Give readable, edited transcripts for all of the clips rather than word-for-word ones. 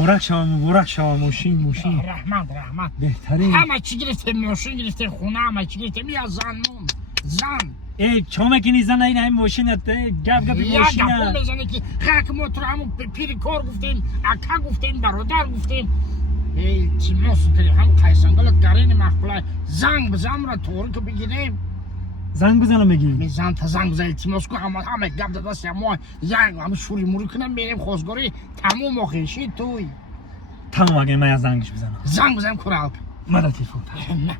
مبارک شما موشین رحمت بهترین همه چی گرفته، ماشین گرفته، خونه همه چی گرفته، میا زن ای چما که نیزن این ماشینت گپ یا ماشینه گپون بزنه که خاک موتور همون پیر کار گفتیم، اکا گفتیم، برادر گفتیم. ای تیموس هم قیسنگل گرین مخبوله زنگ بزنم را طوری که بگیریم. زنگ بزنم بگی میزن تا زنگ بزنی تیموس که همه گپ داده است ما زنگ همه شوری موری کنم بریم خوزگاری تموم آخیشی توی تمام اگه من از زنگش بزنم زنگ بزنم کرالک مدد تلفن نه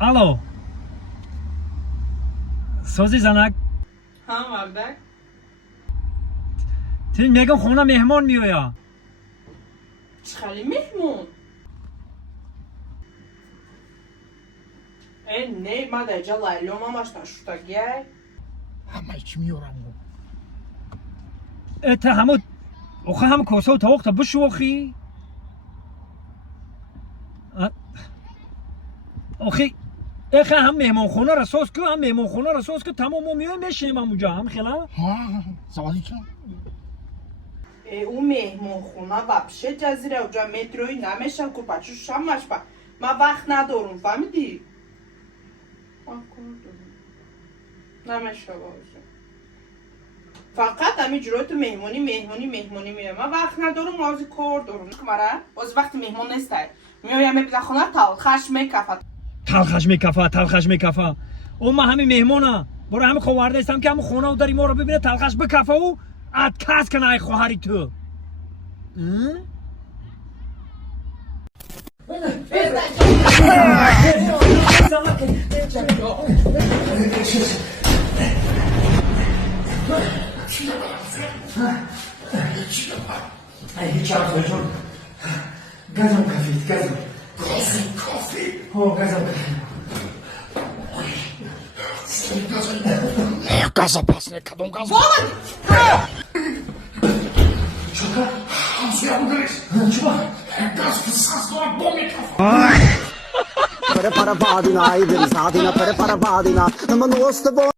الو سازی زنک ها وردک تین میگم خونه مهمان میویا چخالی مهمون نه ما در جا لایلو ما ماشتا شوتا گیای همه چی میارم ات همه اوخه هم کاسه و تاوق تا بشوخی آخی اخه هم مهمان خونه را ساز که هم مهمان خونه را ساز که تمام ما میایم میشیم اونجا هم خلا ها سوالی که اون مهمون خونه وابشه جزیره اونجا متروی نمیشم که بچه شمش با ما وقت ندارم فهمیدی؟ نمیشه باشه فقط همین جلوی تو مهمونی میره من وقت ندارم آزی کار دارم کماره باز وقتی مهمون نیسته میایم میبیده خونه تلخش میکفه اون ما همین مهمونه برو همین خواهرده استم که همین خونه و داری ما رو ببینه تلخش بکفه و ات کس کنه ای خواهری تو هیچ حرف جون گازم کافی گازم گازا پس نه کدوم گاز چوکا همسویا بودنیش چوکا گاز پساس دارم بومی کفا para para vadina, I will zadina, para vadina,